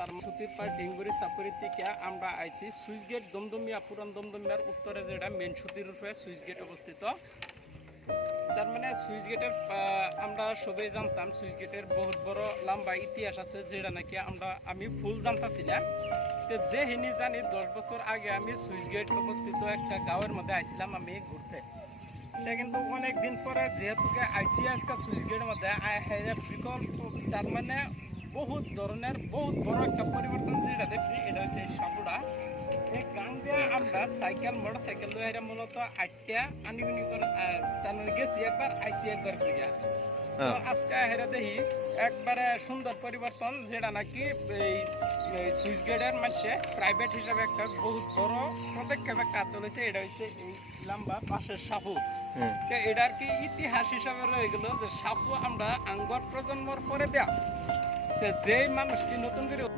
তার সুতির পার ডিঙ্গুরি সাপুরি থেকে আমরা আইছি সুইচ গেট দমদমিয়া পুরান দমদমিয়ার উত্তরে যেটা মেন সুতির রূপে সুইচ গেট অবস্থিত। তার মানে সুইচ গেটের আমরা সবাই জানতাম সুইচ গেটের বহুত বড় লম্বা ইতিহাস আছে, যেটা নাকি আমি ফুল জানতাছি না। তো যে হিনি জানি 10 বছর আগে আমি সুইচ গেট অবস্থিত একটা গাঁয়ের মধ্যে আইছিলাম আমি ঘুরতে। এটা কিন্তু অনেক দিন পরে যেহেতু আইসি আজকে সুইচ গেটের মধ্যে বিকল্প, তার মানে বহুত ধরনের বহুত বড় একটা পরিবর্তন যেটা দেখছি এটা হচ্ছে সাপুড়া। এই গান দিয়ে আমরা সাইকেল মোটর সাইকেল লয়ে মূলত 8টা আনিগুনি করে তার মানে গেছি একবার আইসি একবার করিয়া। তো আজকে হেরা দেখি একবারে সুন্দর পরিবর্তন, যেটা নাকি এই সুইচ গেটের মানুষে প্রাইভেট হিসাবে একটা বহুত বড় পদক্ষেপ একটা তুলেছে। এটা হচ্ছে এই লম্বা পাশের সাপু। এটার কি ইতিহাস হিসাবে রয়ে গেল যে সাপু আমরা আঙ্গর প্রজন্মর পরে দেয়া যে মানুষটি নতুন করে